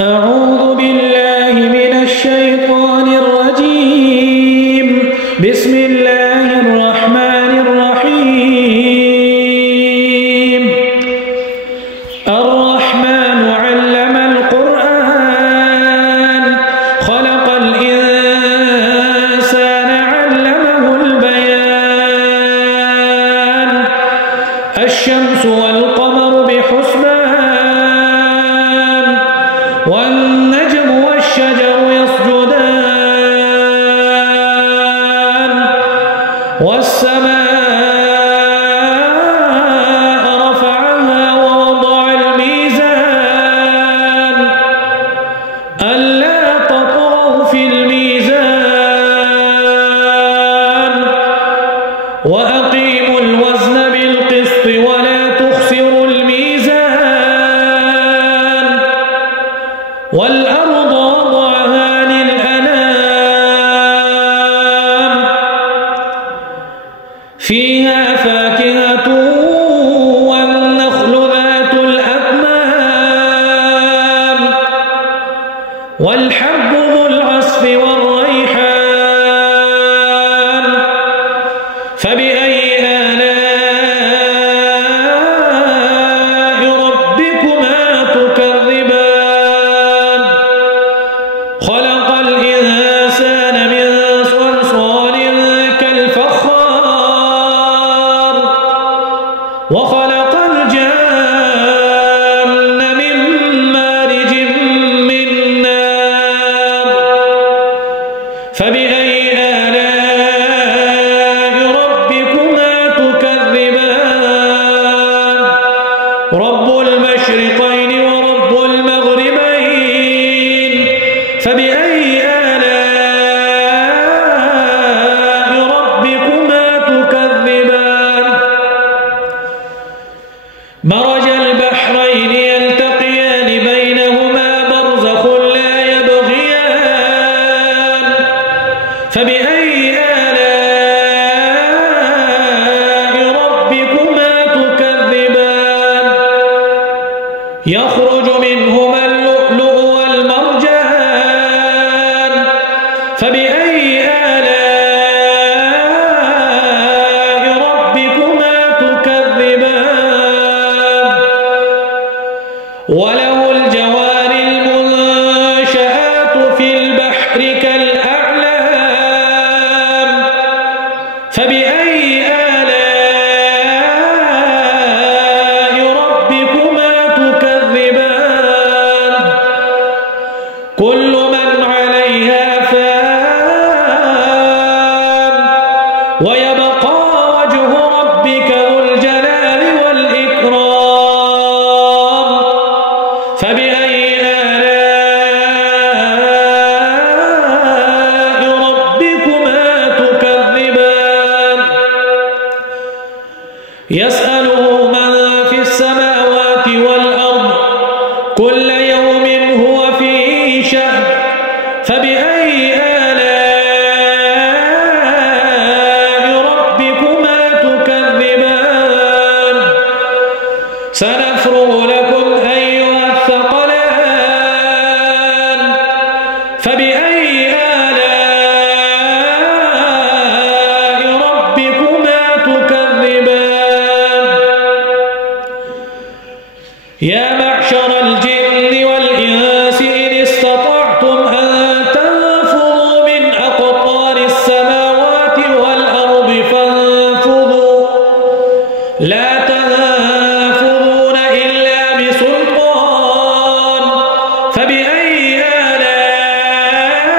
أعوذ بالله من الشيطان الرجيم. بسم الله الرحمن الرحيم. الرحمن علم القرآن خلق الإنسان علمه البيان. الشمس والقمر بحسبان والنجم والشجر يسجدان والسماء رفعها ووضع الميزان ألا تطغوا في الميزان وأقيموا الوزن بالقسط ولا تخسروا الميزان والأرض وضعها للأنام فيها فاكهة والنخل ذات الأكمام والحب ذو العصف والريحان فبأي آلاء ربكما تكذبان خلق الإنسان من صلصال كالفخار وخلق الجان من مارج من نار فبأي آلاء ربكما تكذبان رب المشرقين ورب المغربين فبأي آلاء ربكما تكذبان مرج البحرين يلتقيان بينهما برزخ لا يبغيان فبأي آلاء ربكما تكذبان يخرج منهما اللؤلؤ والمرجان فبأي آلاء ربكما تكذبان وله الجوار المنشآت في البحر كالأعلام فبأي آلاء ربكما تكذبان كل من عليها فان ويبقى وجه ربك ذو الجلال والإكرام فبأي آلاء ربكما تكذبان يسأله من في السماوات والأرض كل يوم هو في شأن فبأي آلاء ربكما تكذبان سنفرغ لكم أيها الثقلان فبأي آلاء ربكما تكذبان يا معشر الجن والإنس إن استطعتم أن تنفذوا من أقطار السماوات والأرض فانفذوا لا تنفذون إلا بسلطان فبأي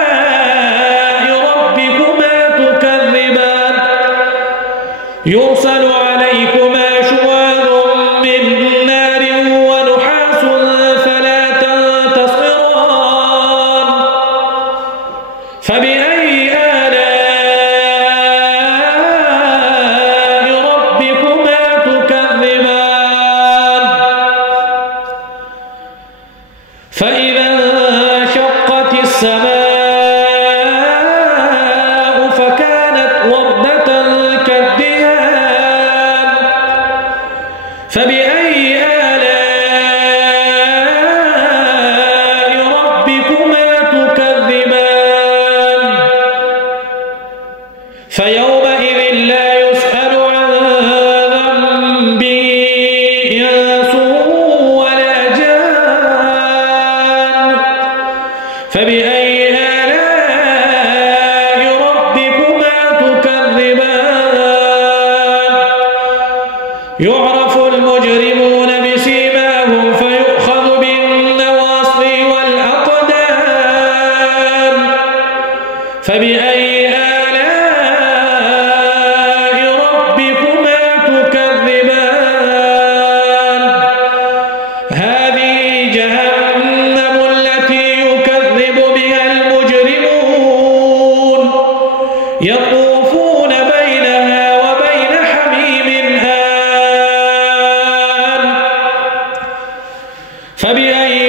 آلاء ربكما تكذبان يرسل عليكما شواظ من نار ونحاس فلا تنتصران فبأي آلاء ربكما تكذبان فإذا فبأي آلاء ربكما تكذبان يعرف المجرمون بسيماهم فيؤخذ بالنواصي والأقدام فبأي آلاء ربكما تكذبان هذه جهنم التي يكذب بها المجرمون يطوفون بينها وبين حميم آن فبأي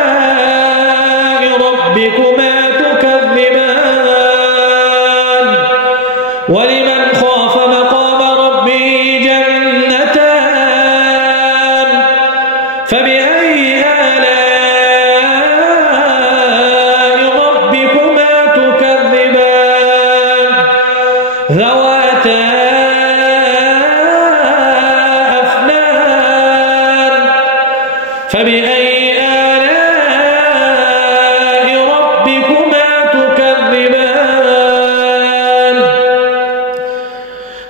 آلاء ربكما تكذبان ولمن خاف مقام ربه جنتان فبأي آلاء ربكما تكذبان ذواتا أفنان فبأي آلاء ربكما تكذبان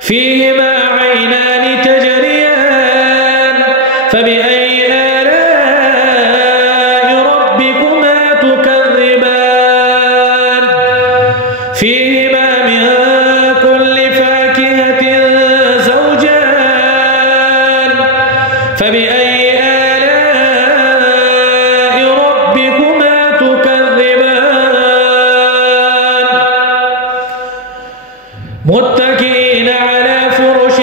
فيهما عينان تجريان فبأي آلاء ربكما تكذبان فيهما من كل فاكهة زوجان فبأي آلاء ربكما تكذبان متكئين على فرش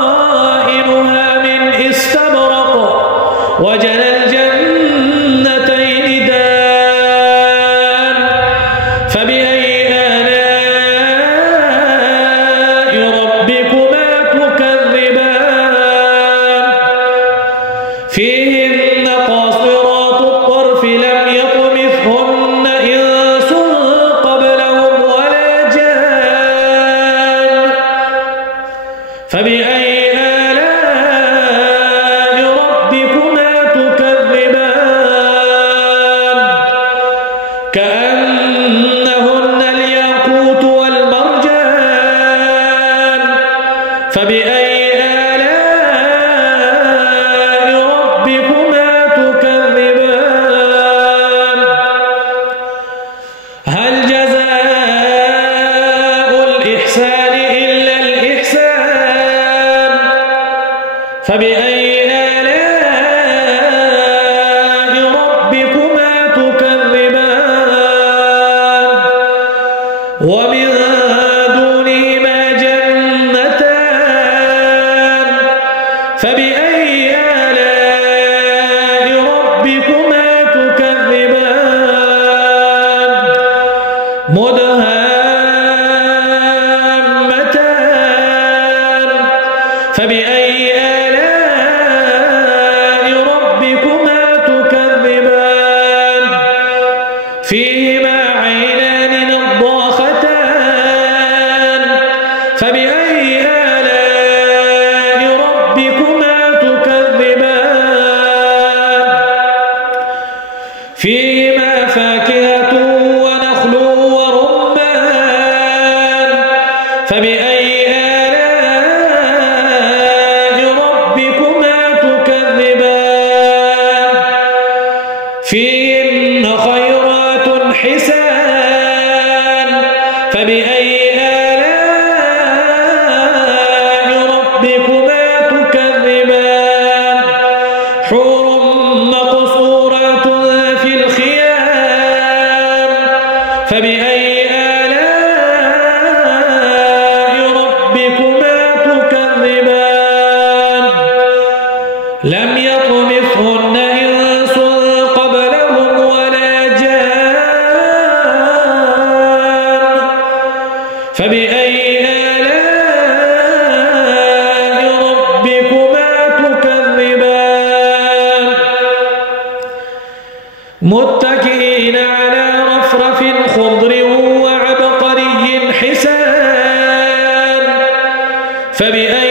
بطائنها من استبرق وجنى الجنتين دان فبأي آلاء ربكما تكذبان فيهن قاصرات الطرف لم يطمثهن إنس قبلهم ولا جان فبأي آلاء ربكما تكذبان كأنهن الياقوت والمرجان فبأي آلاء ربكما تكذبان هل جزاء الإحسان إلا الإحسان فبأي آلاء ربكما تكذبان ومن دونهما جنتان فبأي آلاء ربكما تكذبان مدهامتان فبأي آلاء ربكما تكذبان فيهما عينان نضاختان فبأي آلاء ربكما تكذبان فيهما فاكهة ونخل ورمان فبأي آلاء ربكما تكذبان فيهن خيرات حسان فبأي آلاء ربكما تكذبان حور مقصورات في الخيام فبأي آلاء ربكما تكذبان لم يطمثهن إنس قبلهم ولا جان فبأي آلاء ربكما تكذبان متكئين على رفرف خضر وعبقري حسان فبأي